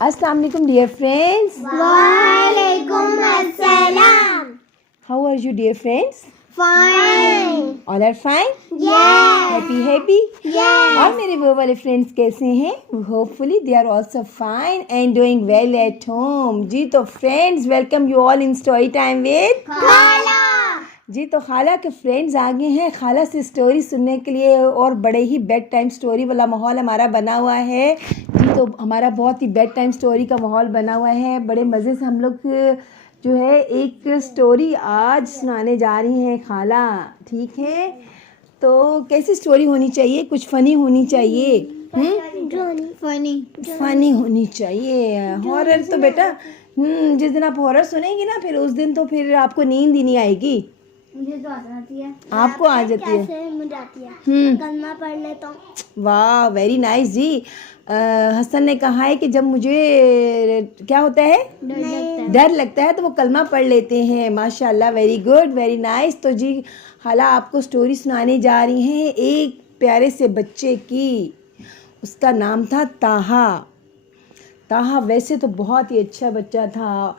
अस्सलाम वालेकुम dear friends. Walaikum assalam. How are you dear friends? Fine. All are fine? Yes. Happy? Yes. और मेरे वो वाले फ्रेंड्स कैसे हैं? Hopefully they are also fine and doing well at home. जी तो friends welcome you all in story time with खाला. जी तो खाला के फ्रेंड्स आ गए हैं खाला से स्टोरी सुनने के लिए और बड़े ही बेड टाइम स्टोरी वाला माहौल हमारा बना हुआ है। जी तो हमारा बहुत ही बेड टाइम स्टोरी का माहौल बना हुआ है। बड़े मज़े से हम लोग जो है एक स्टोरी आज सुनाने जा रही हैं खाला। ठीक है, तो कैसी स्टोरी होनी चाहिए? कुछ फ़नी होनी चाहिए। फ़नी होनी चाहिए। हॉरर तो बेटा जिस दिन आप हॉरर सुनेंगी ना फिर उस दिन तो फिर आपको नींद ही नहीं आएगी। मुझे तो आती है। आपको आ जाती है? कैसे मुझे आती है? कलमा पढ़ लेता हूँ। वाह वेरी नाइस जी। हसन ने कहा है कि जब मुझे क्या होता है डर लगता है तो वो कलमा पढ़ लेते हैं। माशाल्लाह, वेरी गुड, वेरी नाइस। तो जी खाला आपको स्टोरी सुनाने जा रही हैं एक प्यारे से बच्चे की। उसका नाम था ताहा। ताहा वैसे तो बहुत ही अच्छा बच्चा था,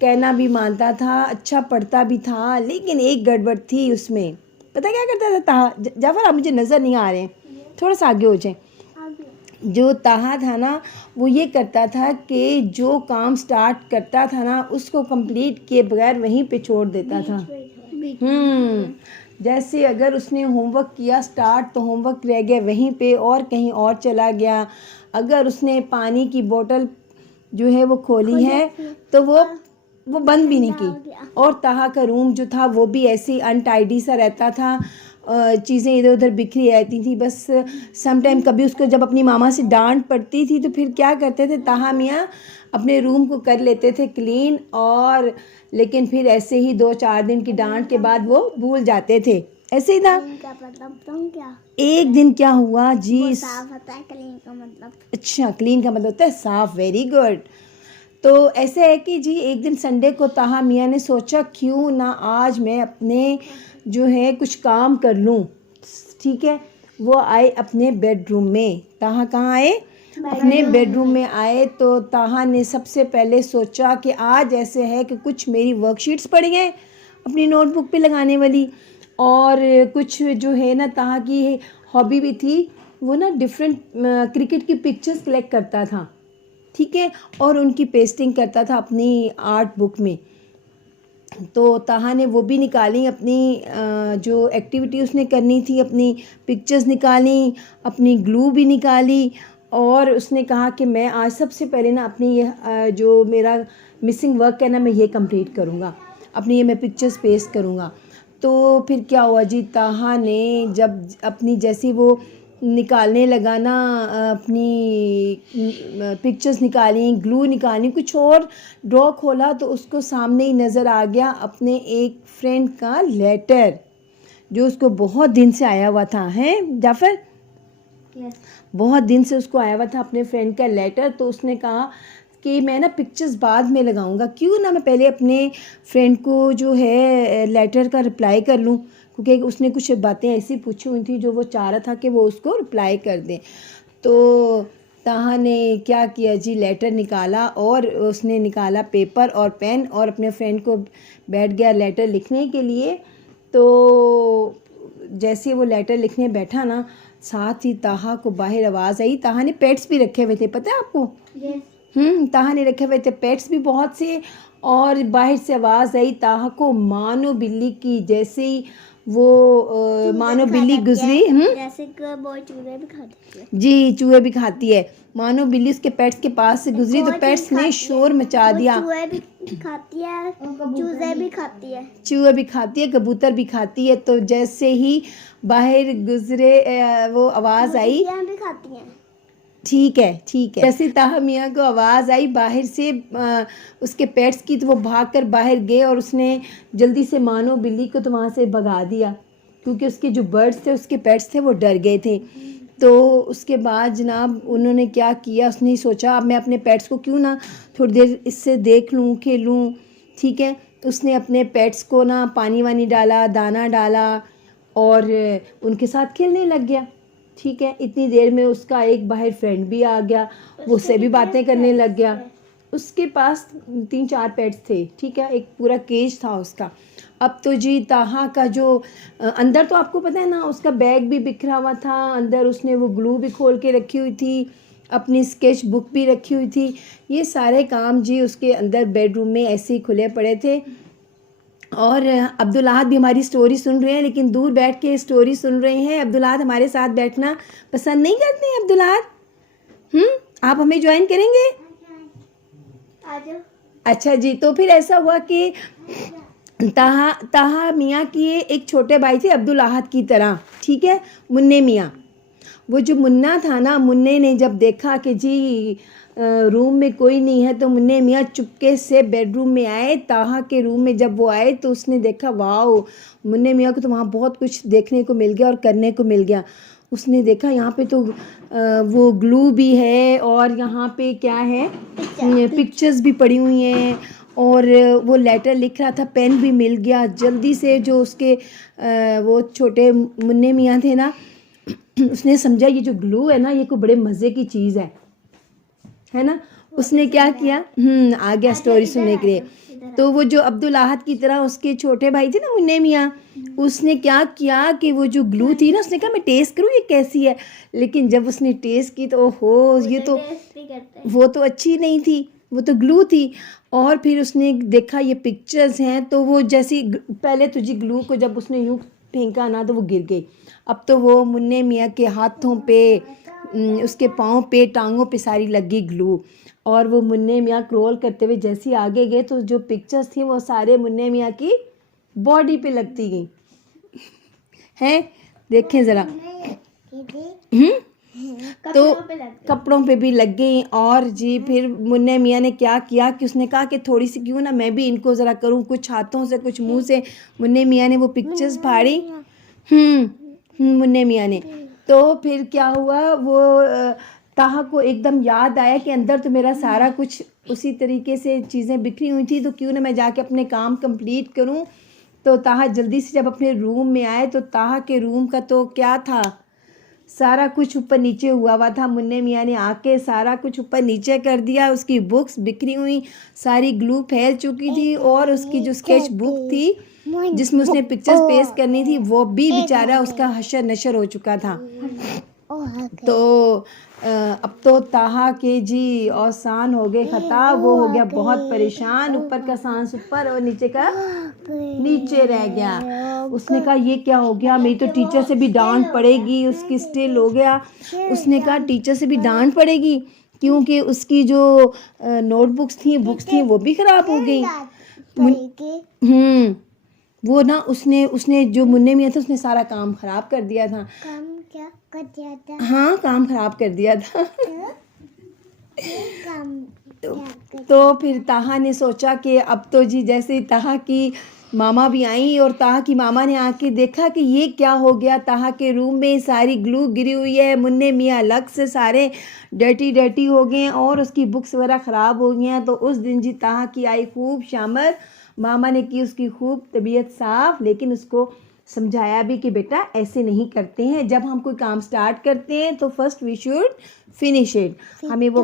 कहना भी मानता था, अच्छा पढ़ता भी था, लेकिन एक गड़बड़ थी उसमें। पता क्या करता था ताहा? जाफर आप मुझे नज़र नहीं आ रहे हैं, थोड़ा सा आगे हो जाए। जो ताहा था ना वो ये करता था कि जो काम स्टार्ट करता था ना उसको कंप्लीट किए बगैर वहीं पे छोड़ देता था। जैसे अगर उसने होमवर्क किया स्टार्ट तो होमवर्क रह गया वहीं पे और कहीं और चला गया। अगर उसने पानी की बोतल जो है वो खोली है तो वो बंद भी नहीं की। और ताहा का रूम जो था वो भी ऐसे ही अनटाइडी सा रहता था, चीज़ें इधर उधर बिखरी रहती थी। बस सम टाइम कभी उसको जब अपनी मामा से डांट पड़ती थी तो फिर क्या करते थे ताहा मियाँ अपने रूम को कर लेते थे क्लीन, और लेकिन फिर ऐसे ही 2-4 दिन की डांट के बाद वो भूल जाते थे। ऐसे ही था। क्या एक दिन क्या हुआ जी? साफ होता है क्लीन का मतलब? अच्छा, क्लीन का मतलब होता है साफ। Very good. तो ऐसे है कि जी एक दिन संडे को ताहा मियाँ ने सोचा क्यों ना आज मैं अपने जो है कुछ काम कर लूँ। ठीक है, वो आए अपने बेडरूम में। ताहा कहाँ आए? अपने बेडरूम में आए। तो ताहा ने सबसे पहले सोचा कि आज ऐसे है कि कुछ मेरी वर्कशीट्स पड़ी हैं अपनी नोटबुक पे लगाने वाली, और कुछ जो है ना ताहा की हॉबी भी थी, वो ना डिफरेंट क्रिकेट की पिक्चर्स कलेक्ट करता था। ठीक है, और उनकी पेस्टिंग करता था अपनी आर्ट बुक में। तो ताहा ने वो भी निकाली, अपनी जो एक्टिविटी उसने करनी थी, अपनी पिक्चर्स निकाली, अपनी ग्लू भी निकाली, और उसने कहा कि मैं आज सबसे पहले ना अपनी ये जो मेरा मिसिंग वर्क है ना मैं ये कंप्लीट करूँगा, अपनी ये मैं पिक्चर्स पेस्ट करूँगा। तो फिर क्या हुआ जी, ताहा ने जब अपनी जैसी वो निकालने लगा ना अपनी पिक्चर्स निकाली, ग्लू निकाली, कुछ और ड्रॉ खोला तो उसको सामने ही नज़र आ गया अपने एक फ्रेंड का लेटर जो उसको बहुत दिन से आया हुआ था। हैं जाफ़र? Yes. बहुत दिन से उसको आया हुआ था अपने फ्रेंड का लेटर। तो उसने कहा कि मैं ना पिक्चर्स बाद में लगाऊंगा, क्यों ना मैं पहले अपने फ्रेंड को जो है लेटर का रिप्लाई कर लूँ, क्योंकि उसने कुछ बातें ऐसी पूछी हुई थी जो वो चाह रहा था कि वो उसको रिप्लाई कर दें। तो ताहा ने क्या किया जी, लेटर निकाला और उसने निकाला पेपर और पेन और अपने फ्रेंड को बैठ गया लेटर लिखने के लिए। तो जैसे वो लेटर लिखने बैठा ना साथ ही ताहा को बाहर आवाज़ आई। ताहा ने पेट्स भी रखे हुए थे, पता है आपको? Yes. ताहा ने रखे हुए थे पेट्स भी बहुत से, और बाहर से आवाज़ आई ताहा को मानो बिल्ली की। जैसे ही वो मानो बिल्ली गुजरी, जैसे कि वो चूहे भी खाती है। जी चूहे भी खाती है, मानो बिल्ली उसके पेट्स के पास से गुजरी तो पेट्स ने शोर मचा दिया। चूहे भी खाती है, चूहे भी खाती है, चूहे भी खाती है, कबूतर भी खाती है। तो जैसे ही बाहर गुजरे वो आवाज़ आई, मुर्गियाँ भी खाती हैं। ठीक है ठीक है। जैसे ताहा मियाँ को आवाज़ आई बाहर से उसके पेट्स की, तो वो भागकर बाहर गए और उसने जल्दी से मानो बिल्ली को तो वहाँ से भगा दिया, क्योंकि उसके जो बर्ड्स थे उसके पेट्स थे वो डर गए थे। तो उसके बाद जनाब उन्होंने क्या किया, उसने सोचा अब मैं अपने पेट्स को क्यों ना थोड़ी देर इससे देख लूँ, खेलूँ। ठीक है, उसने अपने पेट्स को ना पानी वानी डाला, दाना डाला और उनके साथ खेलने लग गया। ठीक है। इतनी देर में उसका एक बाहर फ्रेंड भी आ गया, वो उससे भी बातें करने लग गया। उसके पास 3-4 पेट्स थे, ठीक है, एक पूरा केज था उसका। अब तो जी ताहा का जो अंदर तो आपको पता है ना, उसका बैग भी बिखरा हुआ था, अंदर उसने वो ग्लू भी खोल के रखी हुई थी, अपनी स्केच बुक भी रखी हुई थी। ये सारे काम जी उसके अंदर बेडरूम में ऐसे ही खुले पड़े थे। और अब्दुल अहद भी हमारी स्टोरी सुन रहे हैं, लेकिन दूर बैठ के स्टोरी सुन रहे हैं। अब्दुल अहद हमारे साथ बैठना पसंद नहीं करते हैं। अब्दुल अहद, आप हमें ज्वाइन करेंगे? आ जाओ। अच्छा जी, तो फिर ऐसा हुआ कि ताहा मियाँ की एक छोटे भाई थे अब्दुल अहद की तरह, ठीक है, मुन्ने मियाँ। वो जो मुन्ना था ना, मुन्ने ने जब देखा कि जी रूम में कोई नहीं है, तो मुन्ने मियाँ चुपके से बेडरूम में आए। ताहा के रूम में जब वो आए तो उसने देखा, वाओ, मुन्ने मियाँ को तो वहाँ बहुत कुछ देखने को मिल गया और करने को मिल गया। उसने देखा यहाँ पे तो वो ग्लू भी है, और यहाँ पे क्या है, पिक्चर्स भी पड़ी हुई हैं, और वो लेटर लिख रहा था, पेन भी मिल गया। जल्दी से जो उसके वो छोटे मुन्ने मियाँ थे ना, उसने समझा ये जो ग्लू है ना, ये कोई बड़े मज़े की चीज़ है ना। उसने क्या किया, आ गया स्टोरी सुनने के लिए। तो वो जो अब्दुल अहद की तरह उसके छोटे भाई थे ना मुन्ने मियाँ, उसने क्या किया कि वो जो ग्लू थी ना, उसने कहा मैं टेस्ट करूँ ये कैसी है। लेकिन जब उसने टेस्ट की तो ओहो, ये तो वो तो अच्छी नहीं थी, वो तो ग्लू थी। और फिर उसने देखा ये पिक्चर्स हैं, तो वो जैसी पहले तुझे ग्लू को जब उसने यूँ फेंका ना, तो वो गिर गई। अब तो वो मुन्ने मियाँ के हाथों पे, उसके पाँव पे, टांगों पे सारी लगी ग्लू। और वो मुन्ने मियाँ क्रोल करते हुए जैसे ही आगे गए, तो जो पिक्चर्स थी वो सारे मुन्ने मियाँ की बॉडी पे लगती गई हैं। देखें ज़रा, तो कपड़ों पे भी लग गई। और जी फिर मुन्ने मियाँ ने क्या किया कि उसने कहा कि थोड़ी सी क्यों ना मैं भी इनको ज़रा करूँ, कुछ हाथों से कुछ मुंह से। मुन्ने मियाँ ने वो पिक्चर्स फाड़ी, मुन्ने मियाँ ने। तो फिर क्या हुआ, वो ताहा को एकदम याद आया कि अंदर तो मेरा सारा कुछ उसी तरीके से चीज़ें बिखरी हुई थी, तो क्यों ना मैं जाके अपने काम कंप्लीट करूं। तो ताहा जल्दी से जब अपने रूम में आए, तो ताहा के रूम का तो क्या था, सारा कुछ ऊपर नीचे हुआ था। मुन्ने मियाँ ने आके सारा कुछ ऊपर नीचे कर दिया। उसकी बुक्स बिखरी हुई, सारी ग्लू फैल चुकी थी, और उसकी जो स्केच बुक थी जिसमें उसने पिक्चर्स पेस्ट करनी थी, वो भी बेचारा उसका हशर नशर हो चुका था। तो अब तो ताहा के जी औसान हो गए खता, वो हो गया बहुत परेशान। ऊपर का सांस ऊपर और नीचे का नीचे रह गया। उसने कहा ये क्या हो गया, मेरी तो टीचर से भी डांट पड़ेगी। उसकी स्टिल हो गया। उसने कहा टीचर से भी डांट पड़ेगी, क्योंकि उसकी जो नोटबुक्स थी, बुक्स थी, वो भी ख़राब हो गई। वो ना उसने जो मुन्ने मियाँ थे, उसने सारा काम ख़राब कर दिया था। काम क्या कर दिया था? हाँ, काम ख़राब कर दिया था। काम तो फिर ताहा ने सोचा कि अब तो जी, जैसे ताहा की मामा भी आई, और ताहा की मामा ने आके देखा कि ये क्या हो गया, ताहा के रूम में सारी ग्लू गिरी हुई है, मुन्ने मियाँ अलग से सारे डर्टी हो गए हैं, और उसकी बुक्स वगैरह ख़राब हो गई हैं। तो उस दिन जी ताहा की आई खूब शामर। मामा ने की उसकी खूब तबीयत साफ़, लेकिन उसको समझाया भी कि बेटा ऐसे नहीं करते हैं, जब हम कोई काम स्टार्ट करते हैं तो first we should finish it. हमें वो,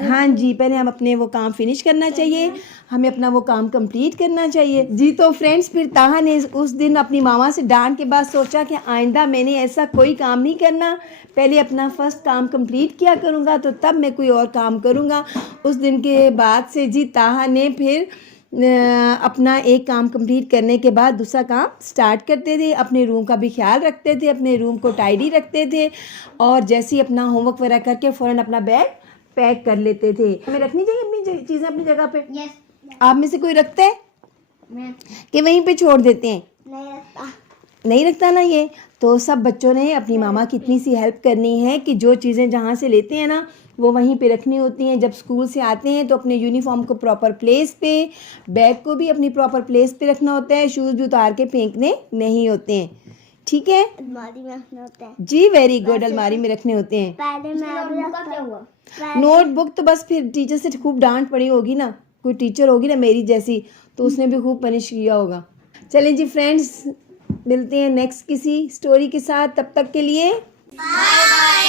हाँ जी, पहले हम अपने वो काम फिनिश करना चाहिए, हमें अपना वो काम कंप्लीट करना चाहिए जी। तो फ्रेंड्स, फिर ताहा ने उस दिन अपनी मामा से डांट के बाद सोचा कि आइंदा मैंने ऐसा कोई काम नहीं करना, पहले अपना फर्स्ट काम कंप्लीट किया करूँगा, तो तब मैं कोई और काम करूँगा। उस दिन के बाद से जी ताहा ने फिर अपना एक काम कंप्लीट करने के बाद दूसरा काम स्टार्ट करते थे। अपने रूम का भी ख्याल रखते थे, अपने रूम को टाइडी रखते थे, और जैसे ही अपना होमवर्क वगैरह करके फ़ौरन अपना बैग पैक कर लेते थे। हमें रखनी चाहिए अपनी चीज़ें अपनी जगह पे। यस। आप में से कोई रखता है कि वहीं पे छोड़ देते हैं? नहीं रखता ना ये। तो सब बच्चों ने अपनी मामा की इतनी सी हेल्प करनी है कि जो चीज़ें जहाँ से लेते हैं ना, वो वहीं पे रखनी होती हैं। जब स्कूल से आते हैं तो अपने यूनिफॉर्म को प्रॉपर प्लेस पे, बैग को भी अपनी प्रॉपर प्लेस पे रखना होता है, शूज़ भी उतार के फेंकने नहीं होते हैं, ठीक है? अलमारी में रखना होता है जी, वेरी गुड, अलमारी में रखने होते हैं। पहले मैं क्या हुआ? नोटबुक तो बस फिर टीचर से खूब डांट पड़ी होगी ना, कोई टीचर होगी ना मेरी जैसी, तो उसने भी खूब पनिश किया होगा। चलें जी फ्रेंड्स, मिलते हैं नेक्स्ट किसी स्टोरी के साथ, तब तक के लिए बाय बाय।